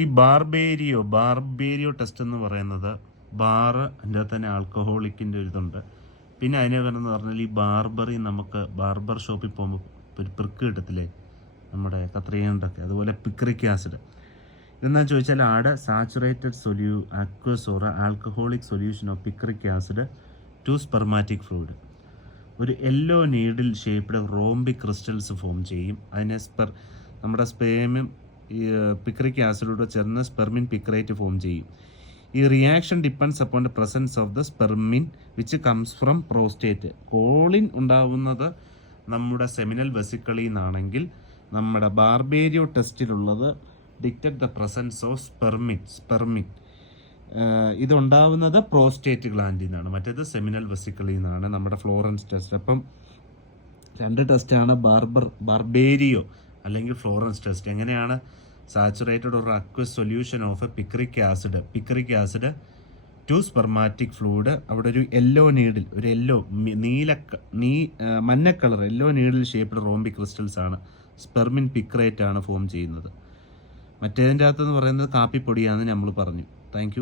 ഈ ബാർബേരിയോ ടെസ്റ്റ് എന്ന് പറയുന്നത് ബാറ് അതിൻ്റെ അകത്ത് തന്നെ ആൽക്കഹോളിക്കിൻ്റെ ഒരു ഇതുണ്ട്. പിന്നെ അതിനെ വരുന്നത് പറഞ്ഞാൽ ഈ നമുക്ക് ബാർബർ ഷോപ്പിൽ പോകുമ്പോൾ ഒരു പിർക്ക് കിട്ടത്തില്ലേ നമ്മുടെ കത്രികയുണ്ടൊക്കെ, അതുപോലെ പിക്രിക് ആസിഡ്. ഇതെന്താ ചോദിച്ചാൽ saturated aqueous or alcoholic solution of picric acid to spermatic fluid. ഒരു yellow needle shaped rhombic crystals form ചെയ്യും. അതിനെ നമ്മുടെ സ്പേമും ഈ പിക്രിക് ആസിഡോട് ചേർന്ന് സ്പെർമിൻ പിക്രേറ്റ് ഫോം ചെയ്യും. ഈ reaction depends upon the presence of the spermine which comes from prostate. Choline ഉണ്ടാവുന്നത് നമ്മുടെ സെമിനൽ വെസിക്കിളിൽ നിന്നാണെങ്കിൽ നമ്മുടെ ബാർബേരിയോ ടെസ്റ്റിലുള്ളത് detect the presence of spermine. ഇതുണ്ടാവുന്നത് പ്രോസ്റ്റേറ്റ് ഗ്ലാൻഡിൽ നിന്നാണ്, മറ്റേത് സെമിനൽ വെസിക്കിളിൽ നിന്നാണ്. നമ്മുടെ ഫ്ലോറൻസ് ടെസ്റ്റ്. അപ്പം 2 ടെസ്റ്റാണ് ബാർബേരിയോ അല്ലെങ്കിൽ ഫ്ലോറൻസ് ടെസ്റ്റ്. എങ്ങനെയാണ്? സാച്ചുറേറ്റഡ് ഒരു aqueous solution of picric acid to spermatic fluid. അവിടെ ഒരു യെല്ലോ നീഡിൽ, ഒരു മഞ്ഞ colour yellow needle shaped rhombic crystals ആണ്, സ്പെർമിൻ പിക്രേറ്റ് ആണ് ഫോം ചെയ്യുന്നത്. മറ്റേതിൻ്റെ അകത്തെന്ന് പറയുന്നത് കാപ്പിപ്പൊടിയാണെന്ന് നമ്മൾ പറഞ്ഞു. Thank you.